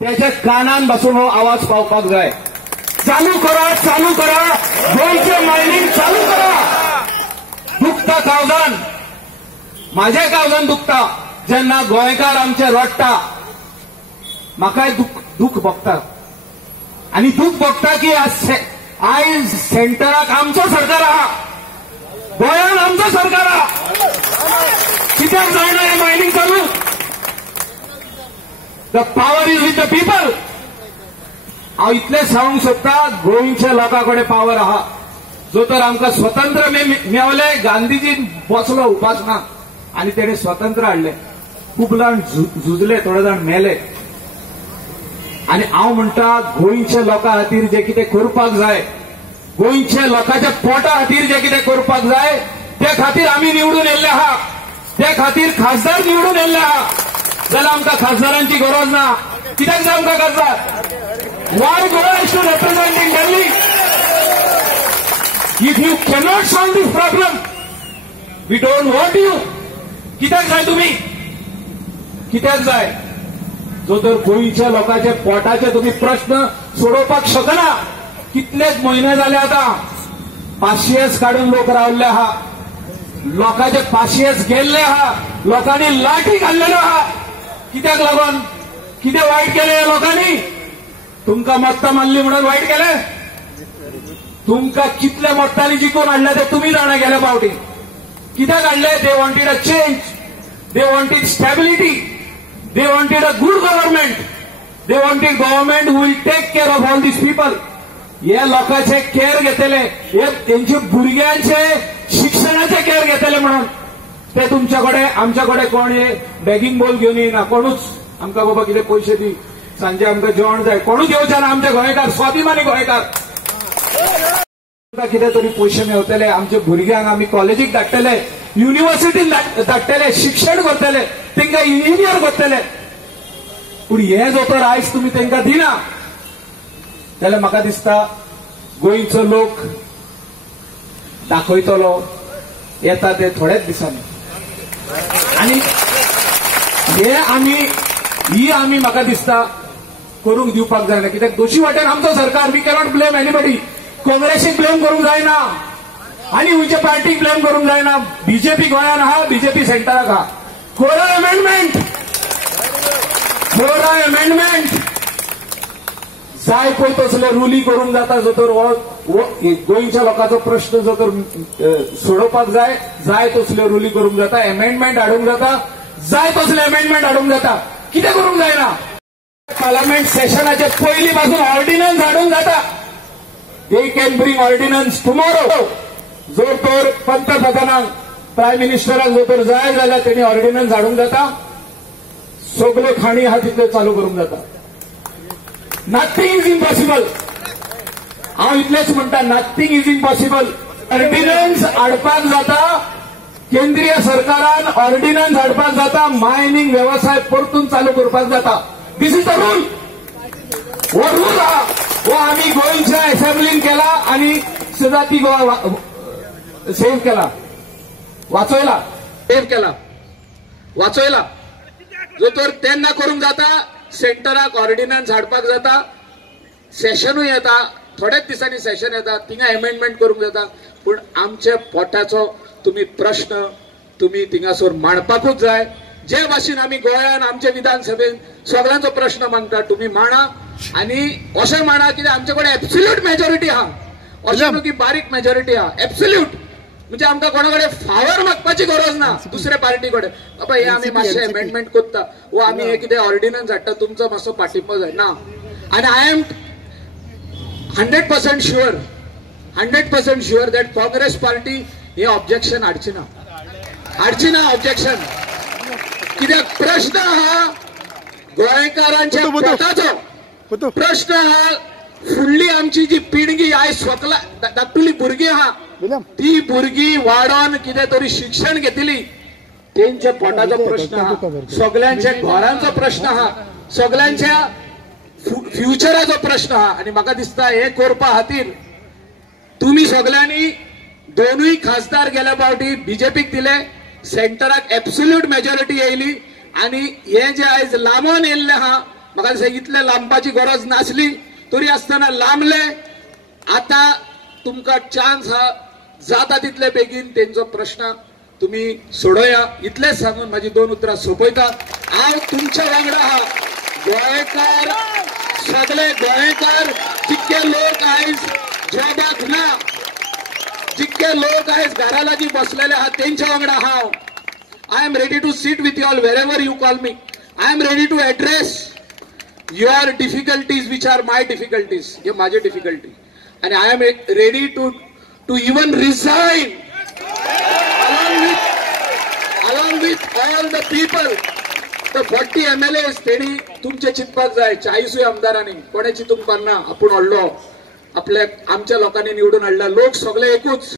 त्याच्या कानान बसून हो आवाज पावपाक जाय। चालू करा गोयचे मायनिंग चालू करा। दुखता कावजान, माझ्या कावजान दुखता जेन्ना गोंयकार आमचे रडटा। म्हाकाय दुख भोगता आणि दुख भोगता की आयज सेंटराक आमचो सरकार आहा, गोंयान आमचो सरकार आहा, कित्याक जायना हे मायनिंग चालू? The power is with the people. हांव इतले सांगूंक सोदता, गोंयच्या लोकांकडे पॉवर आहा। जो तर आमकां स्वतंत्र मेवले, गांधीजीन बसलो उपासना आणि तेणे स्वतंत्र हाडले। खूब जाण झुजले, थोडे जाण मेले। आणि हांव म्हणटा गोंयच्या लोकां खातीर जे कितें करपाक जाय, गोंयच्या लोकांच्या पोटा खातीर जे कितें करपाक जाय, ते खातीर आमी निवडून येयल्ले आहा, ते खातीर खासदार निवडून येयल्ले आहा। जाल्यार आमकां खासदारांची गरज ना। कित्याक जाय आमकां खासदार? Why Goa to represent in Delhi? If you cannot solve this problem, we don't want you. कित्याक जाय तुम्ही? कित्याक जाय? जो तर गोंयच्या लोकांचे पोटाचे तुम्ही प्रश्न सोडोवपाक शकना। कितलेच म्हयने जाले आता पाशियेस काढून लोक रावल्ले आहा, लोकांचे पाशियेस गेल्ले आहा, लोकांनी लाठी घाल्लेल्यो आहा। कित्याक लागून? कितें वायट केलें या लोकांनी? तुमकां मत्तां मारली म्हणून वायट केलें? तुमकां कितले मत्तांनी जिखून हाडले ते तुम्ही जाणा गेल्या फावटी। कित्याक हाडले? They wanted a change, they wanted stability, they wanted a good government, they wanted government who will take care of all these people. हे लोकांचे केअर घेतले, हे त्यांचे भुरग्यांचे शिक्षणाचे केअर घेतले म्हणून ते तुमच्याकडे आमच्याकडे कोण हे बॅगिंग बॉल घेऊन येईना। कोणूच आमकां बाबा कितें पयशे दी, सांजे आमकां जेवण जाय, कोणूच येवचे ना। आमचे गोंयकार स्वाभिमानी गोंयकार कितें तरी पयशे मेवतले, आमचे भुरग्यांक आमी कॉलेजीक धाडटले, युनिव्हर्सिटीन धाडटले, शिक्षण करतले, तांकां इंजिनियर करतले। पूण हे जो तर आयज तुमी तांकां दिना, जाल्यार म्हाका दिसता गोंयचो लोक दाखयतलो येता ते थोड्याच दिसांनी। आणि ही आमी म्हाका दिसता करूंक दिवपाक जायना। कित्याक दोशी वाटेन आमचो सरकार, वी कॅनॉट ब्लेम एनीबडी। काँग्रेसीक ब्लेम करूंक जायना आणि खंयच्या पार्टीक ब्लेम करूंक जायना। बीजेपी गोंयान आहा, बीजेपी सेंटराक आहा। कोरा अमेंडमेंट जाय पळय तसले रुली करूंक जाता। जो तर गोंयच्या लोकांचो प्रश्न जो तर सोडोवपाक जाय तसले रुली करूंक जाता, अमेंडमेंट हाडूंक जाता, जाय तसले अमेंडमेंट हाडूंक जाता। कितें करूंक जायना? पार्लमेंट सेशनाचे पयलीं पासून ऑर्डिनन्स हाडूंक जाता। They can bring ordnance tomorrow. जर तर पंतप्रधानाक, प्रायम मिनिस्टराक जर तर जाय जाल्यार तेणी ऑर्डिनन्स हाडूंक जाता। सगळ्यो खाणी आहा तितल्यो चालू करूंक जाता। Nothing is impossible. हांव इतलेच म्हणटा, नथिंग इज इम्पॉसिबल। ऑर्डिनन्स हाडपाक जाता, केंद्रीय सरकारान ऑर्डिनन्स हाडपाक जाता, मायनिंग व्यवसाय परतून चालू करपाक जाता। दिस इज द रूल। हो रूल आहा, हो आमी गोंयच्या असेंब्लीन केला आणि सुजाती गोवा सेव्ह केला, वाचयला, सेव्ह केला, वाचयला। जो तर तेन्ना करूंक जाता, सेंटराक ऑर्डिनन्स हाडपाक जाता, सेशनूय येता, थोड्याच दिसांनी सेशन येता, थिंगा अमेंडमेंट करूंक जाता। पूण आमच्या पोटाचो तुम्ही प्रश्न तुम्ही थिंगासोर मांडपाकूच जाय। जे भाशेन आमी गोंयान आमच्या विधानसभेन सगळ्यांचो प्रश्न मांडटा, तुम्ही मांडा आणि अशें मांडा की आमचे कडेन एब्सोल्यूट मेजॉरिटी आहा। अशें न्हू की बारीक मेजॉरिटी आहा, एब्सोल्यूट। म्हणजे आमकां कोणा कडेन फावर मागपाची गरज ना दुसऱ्या पार्टी कडेन। बाबा हे आमी मातशें अमेंडमेंट करता, वो आमी हे कितें ऑर्डिनन्स हाडटा, तुमचो मातसो पाठिंबो जाय ना। आनी I am 100% sure that Congress party हे ऑब्जेक्शन हाडची ना ऑब्जेक्शन। कित्याक प्रश्न हा गोंयकारांच्या पोटाचो प्रश्न हा। फुडली आमची जी पिळगी आयज स्वतला धाकटुली भुरगीं आहा, ती भुरगीं वाडोन कितें तरी शिक्षण घेतली, तेंच्या पोटाचो प्रश्न आहा, सगळ्यांच्या घरांचो प्रश्न आहा, सगळ्यांच्या फ्युचराचो प्रश्न आहा। आणि म्हाका दिसता हे करपा खातीर तुम्ही सगळ्यांनी दोनूय खासदार गेल्या फावटी बीजेपीक दिले, सेंटराक एब्सोल्यूट मेजॉरिटी येयली आणि हे जे आयज लांबून येयल्ले आहा म्हाका दिसता इतले लांबपाची गरज नासली, तरी आसतना लांबले. आता तुमकां चान्स हा, जाता तितले बेगीन तेंचो प्रश्न तुम्ही सोडोया. इतलेच सांगून माझी 2 उतरां सोंपयता. हांव तुमच्या वांगडा आहा. गोंयकार, सगळे गोंयकार, जितके लोक आयज जॉबाक ना, जितके लोक आयज घरा लागीं बसलेले आहात तेंच्या वांगडा हांव. I am ready to sit with you all wherever you call me. I am ready to address your difficulties which are my difficulties. हे माझे डिफिकल्टी. आणि I am ready to even resign along with all the people. तर 40 MLAs त्यांनी तुमचे चिंतपाक जाय. 40 आमदारांनी कोणाची तुमकां ना. आपूण हाडलो, आपल्या आमच्या लोकांनी निवडून हाडला. लोक सगळे एकूच.